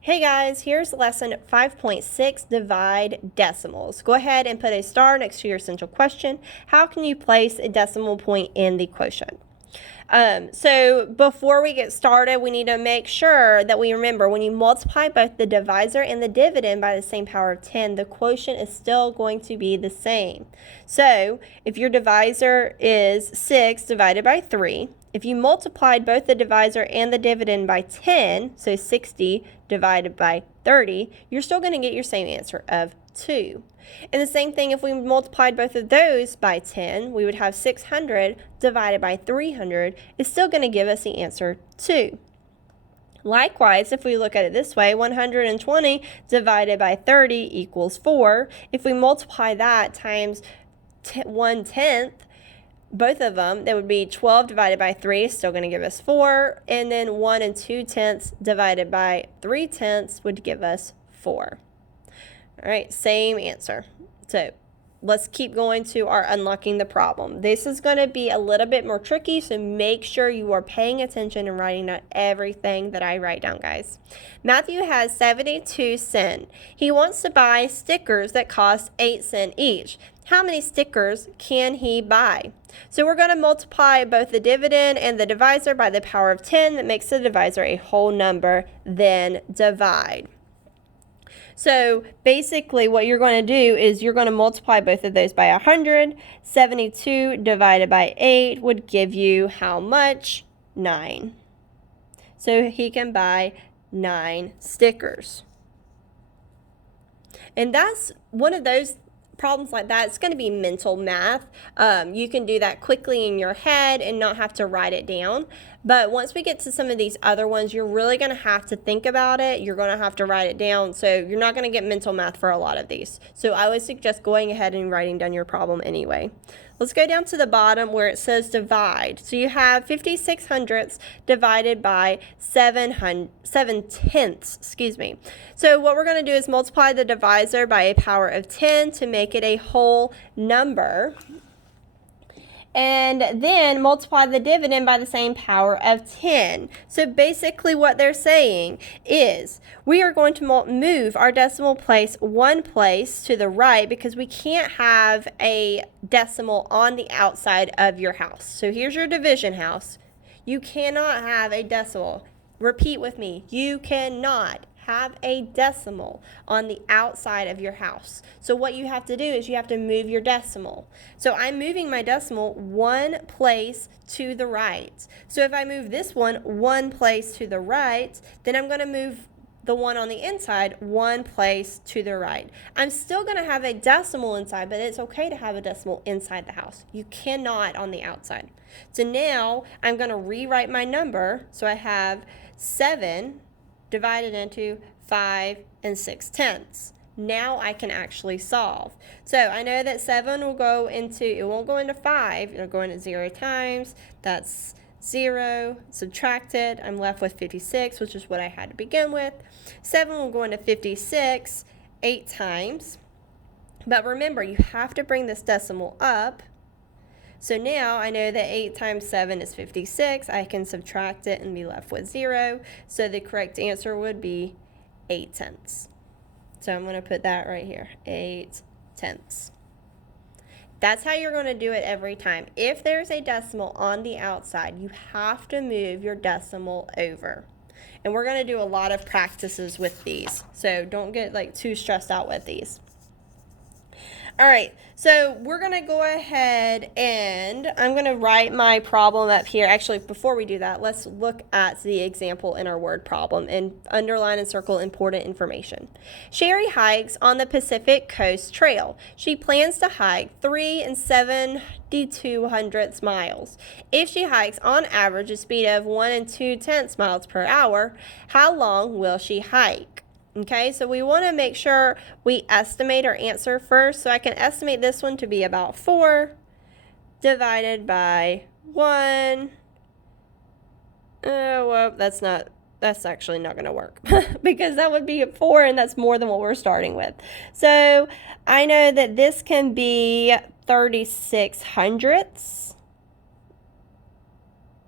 Hey guys, here's lesson 5.6, divide decimals. Go ahead and put a star next to your central question. How can you place a decimal point in the quotient? So before we get started, we need to make sure that we remember when you multiply both the divisor and the dividend by the same power of 10, the quotient is still going to be the same. So if your divisor is 6 divided by 3, if you multiplied both the divisor and the dividend by 10, so 60 divided by 30, you're still going to get your same answer of 2. And the same thing, if we multiplied both of those by 10, we would have 600 divided by 300 is still going to give us the answer 2. Likewise, if we look at it this way, 120 divided by 30 equals 4. If we multiply that times 1/10, both of them, that would be 12 divided by 3 is still going to give us 4. And then 1 2/10 divided by 3/10 would give us 4. All right, same answer. So let's keep going to our unlocking the problem. This is going to be a little bit more tricky, so make sure you are paying attention and writing down everything that I write down, guys. Matthew has 72 cents. He wants to buy stickers that cost 8 cents each. How many stickers can he buy? So we're going to multiply both the dividend and the divisor by the power of 10. That makes the divisor a whole number, then divide. So basically what you're going to do is you're going to multiply both of those by 100. 72 divided by 8 would give you how much? 9. So he can buy 9 stickers. And that's one of those problems like that. It's going to be mental math. You can do that quickly in your head and not have to write it down. But once we get to some of these other ones, you're really going to have to think about it. You're going to have to write it down. So you're not going to get mental math for a lot of these. So I would suggest going ahead and writing down your problem anyway. Let's go down to the bottom where it says divide. So you have 56 hundredths divided by 7 tenths, So what we're going to do is multiply the divisor by a power of 10 to make it a whole number. And then multiply the dividend by the same power of 10. So basically what they're saying is we are going to move our decimal place one place to the right because we can't have a decimal on the outside of your house. So here's your division house. You cannot have a decimal. Repeat with me. You cannot have a decimal on the outside of your house. So what you have to do is you have to move your decimal. So I'm moving my decimal one place to the right. So if I move this one place to the right, then I'm going to move the one on the inside one place to the right. I'm still going to have a decimal inside, but it's okay to have a decimal inside the house. You cannot on the outside. So now I'm going to rewrite my number. So I have 7 divided into 5 6/10. Now I can actually solve. So I know that 7 will go into, it won't go into 5, it'll go into 0 times. That's 0, subtract it, I'm left with 56, which is what I had to begin with. 7 will go into 56 8 times. But remember, you have to bring this decimal up. So now I know that 8 times 7 is 56. I can subtract it and be left with 0. So the correct answer would be 8 tenths. So I'm going to put that right here, 8 tenths. That's how you're going to do it every time. If there's a decimal on the outside, you have to move your decimal over. And we're going to do a lot of practices with these. So don't get too stressed out with these. All right, so we're going to go ahead and I'm going to write my problem up here. Actually, before we do that, let's look at the example in our word problem and underline and circle important information. Sherry hikes on the Pacific Coast Trail. She plans to hike 3 7/72 miles. If she hikes on average a speed of 1 2/10 miles per hour, how long will she hike? Okay, so we want to make sure we estimate our answer first. So I can estimate this one to be about 4 divided by 1. Well, that's actually not going to work because that would be 4 and that's more than what we're starting with. So I know that this can be 36 hundredths.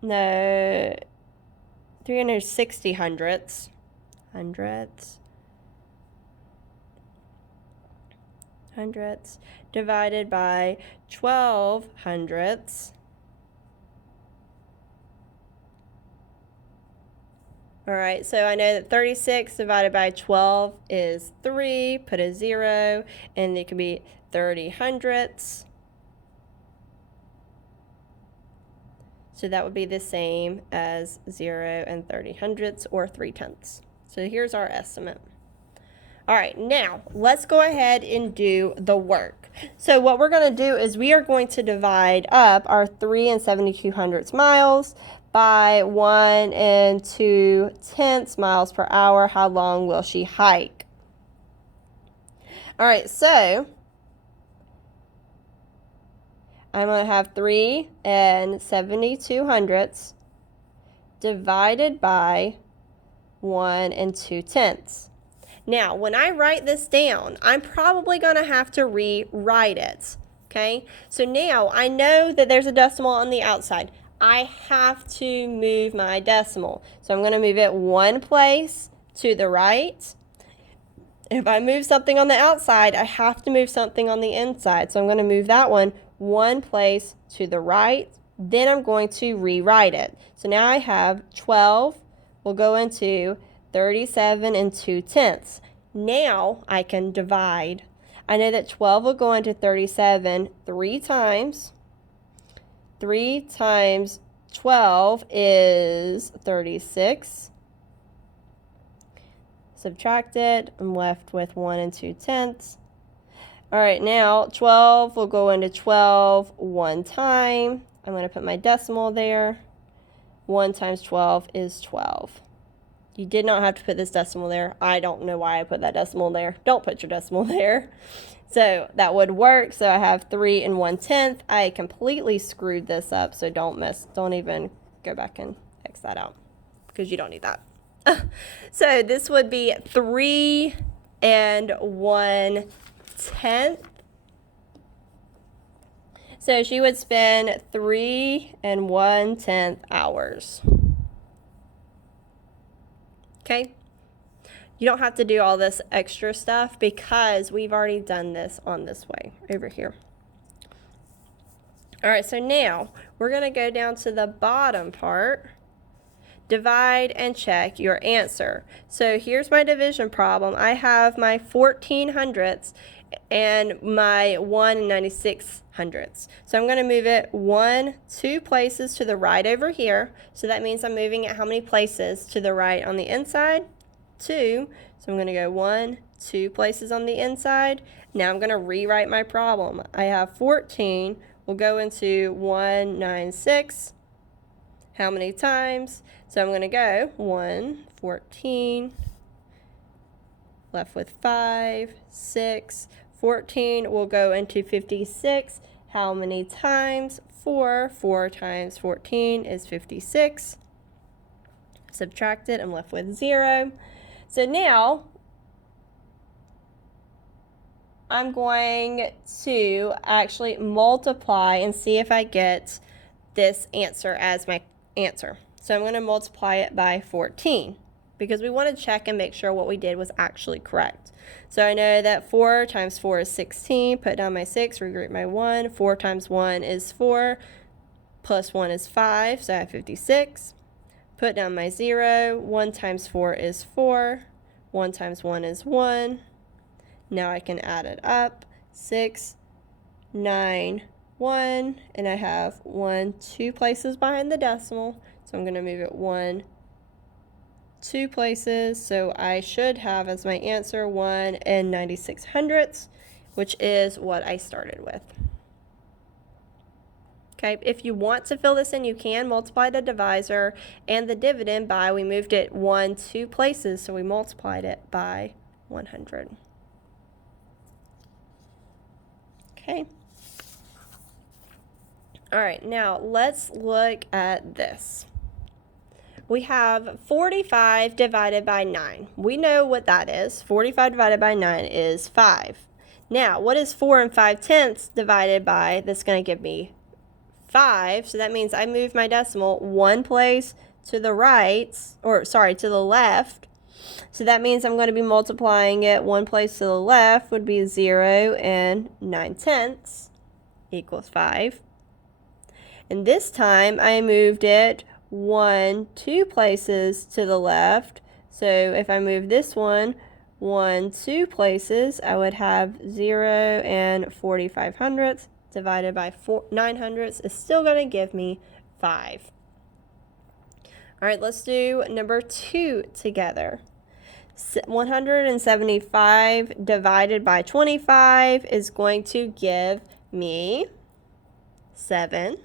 No, 360 hundredths. hundredths divided by 12 hundredths. All right, so I know that 36 divided by 12 is 3, put a 0, and it could be 30 hundredths. So that would be the same as 0 and 30 hundredths, or 3/10. So here's our estimate. All right, now let's go ahead and do the work. So what we're going to do is we are going to divide up our 3 and 72 hundredths miles by 1 and 2/10 miles per hour. How long will she hike? All right, so I'm going to have 3 and 72 hundredths divided by 1 and 2/10. Now, when I write this down, I'm probably going to have to rewrite it, okay? So now I know that there's a decimal on the outside. I have to move my decimal. So I'm going to move it one place to the right. If I move something on the outside, I have to move something on the inside. So I'm going to move that one place to the right. Then I'm going to rewrite it. So now I have 12 will go into 37 and 2/10. Now I can divide. I know that 12 will go into 37 3 times. 3 times 12 is 36. Subtract it. I'm left with 1 and 2/10. All right, now 12 will go into 12 one time. I'm going to put my decimal there. 1 times 12 is 12. You did not have to put this decimal there. I don't know why I put that decimal there. Don't put your decimal there. So that would work. So I have 3 and 1/10. I completely screwed this up, so don't even go back and X that out because you don't need that. So this would be 3 and 1/10. So she would spend 3 and 1/10 hours. Okay? You don't have to do all this extra stuff because we've already done this on this way over here. All right, so now we're going to go down to the bottom part. Divide and check your answer. So here's my division problem. I have my 14 hundredths and my 1 and 96 hundredths. So I'm going to move it 2 places to the right over here. So that means I'm moving it how many places to the right on the inside? 2. So I'm going to go 2 places on the inside. Now I'm going to rewrite my problem. I have 14 will go into 196. How many times? So I'm going to go 14, left with 5, 6. 14 will go into 56. How many times? 4. 4 times 14 is 56. Subtract it, I'm left with 0. So now I'm going to actually multiply and see if I get this answer as my answer. So I'm going to multiply it by 14 because we want to check and make sure what we did was actually correct. So I know that 4 times 4 is 16. Put down my 6, regroup my 1. 4 times 1 is 4, plus 1 is 5, so I have 56. Put down my 0. 1 times 4 is 4. 1 times 1 is 1. Now I can add it up. 6, 9, 1, and I have 1 2 places behind the decimal. So I'm going to move it 2 places. So I should have as my answer 1 and 96 hundredths, which is what I started with. Okay, if you want to fill this in, you can multiply the divisor and the dividend by, we moved it 2 places, so we multiplied it by 100. Okay. All right, now let's look at this. We have 45 divided by 9. We know what that is. 45 divided by 9 is 5. Now, what is 4 and 5/10 divided by? That's going to give me 5. So that means I move my decimal 1 place to the right, to the left. So that means I'm going to be multiplying it one place to the left would be 0 and 9/10 equals 5. And this time I moved it 2 places to the left. So if I move this 2 places, I would have 0 and 45/100 divided by 9/100 is still going to give me 5. All right, let's do number 2 together. 175 divided by 25 is going to give me 7.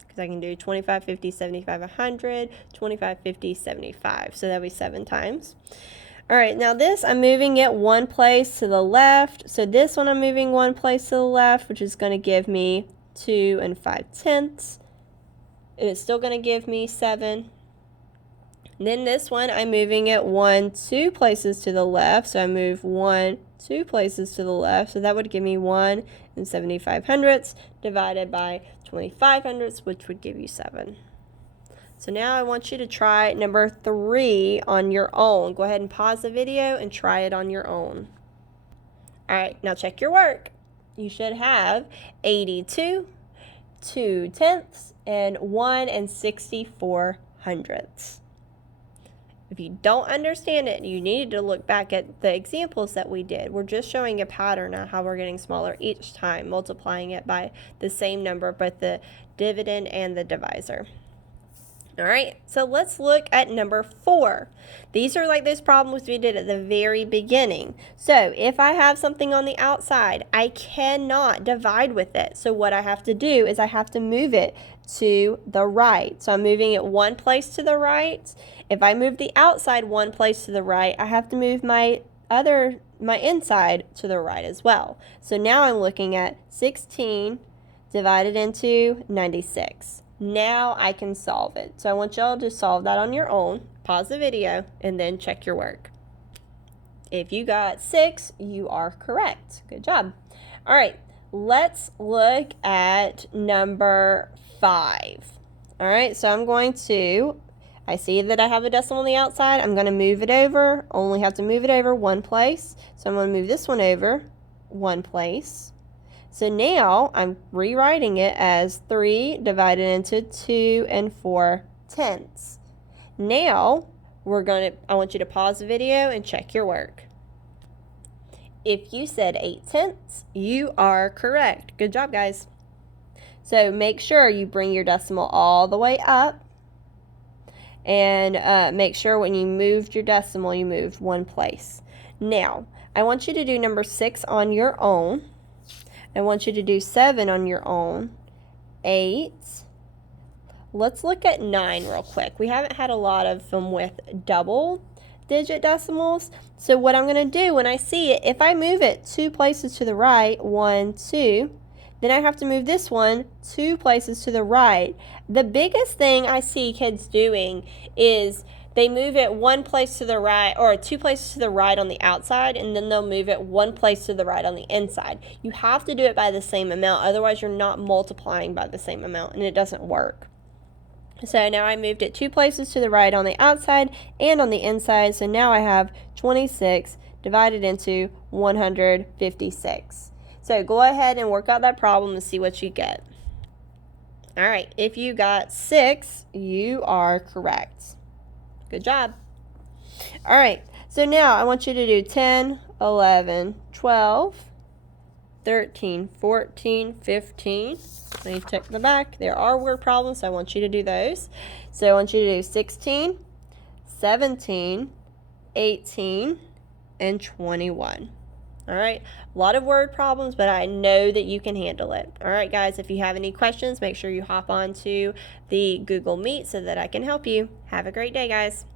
Because I can do 25, 50, 75, 100, 25, 50, 75. So that'll be 7 times. All right, now this, I'm moving it one place to the left. So this one I'm moving one place to the left, which is going to give me 2 and 5/10. And it's still going to give me 7. And then this one, I'm moving it 2 places to the left. So I move 2 places to the left. So that would give me 1 and 75/100 divided by 25/100, which would give you 7. So now I want you to try number 3 on your own. Go ahead and pause the video and try it on your own. All right, now check your work. You should have 82, 2/10, and 1 and 64/100. If you don't understand it, you need to look back at the examples that we did. We're just showing a pattern on how we're getting smaller each time, multiplying it by the same number, both the dividend and the divisor. All right, so let's look at number 4. These are like those problems we did at the very beginning. So if I have something on the outside, I cannot divide with it. So what I have to do is I have to move it to the right. So I'm moving it one place to the right. If I move the outside one place to the right, I have to move my inside to the right as well. So now I'm looking at 16 divided into 96. Now I can solve it. So I want y'all to solve that on your own. Pause the video and then check your work. If you got 6, you are correct. Good job. All right, let's look at number 5. All right, so I see that I have a decimal on the outside. I'm going to move it over. Only have to move it over one place. So I'm going to move this one over one place. So now I'm rewriting it as 3 divided into 2 and 4/10. Now I want you to pause the video and check your work. If you said 8/10, you are correct. Good job, guys. So make sure you bring your decimal all the way up. And make sure when you moved your decimal, you moved one place. Now, I want you to do number 6 on your own. I want you to do 7 on your own. 8. Let's look at 9 real quick. We haven't had a lot of them with double-digit decimals. So what I'm going to do when I see it, if I move it 2 places to the right, 1, 2, then I have to move this one 2 places to the right. The biggest thing I see kids doing is they move it 1 place to the right or 2 places to the right on the outside, and then they'll move it 1 place to the right on the inside. You have to do it by the same amount, otherwise you're not multiplying by the same amount and it doesn't work. So now I moved it 2 places to the right on the outside and on the inside, so now I have 26 divided into 156. So go ahead and work out that problem and see what you get. All right, if you got 6, you are correct. Good job. All right, so now I want you to do 10, 11, 12, 13, 14, 15. Let me check the back. There are word problems, so I want you to do those. So I want you to do 16, 17, 18, and 21. All right, a lot of word problems, but I know that you can handle it. All right, guys, if you have any questions, make sure you hop on to the Google Meet so that I can help you. Have a great day, guys.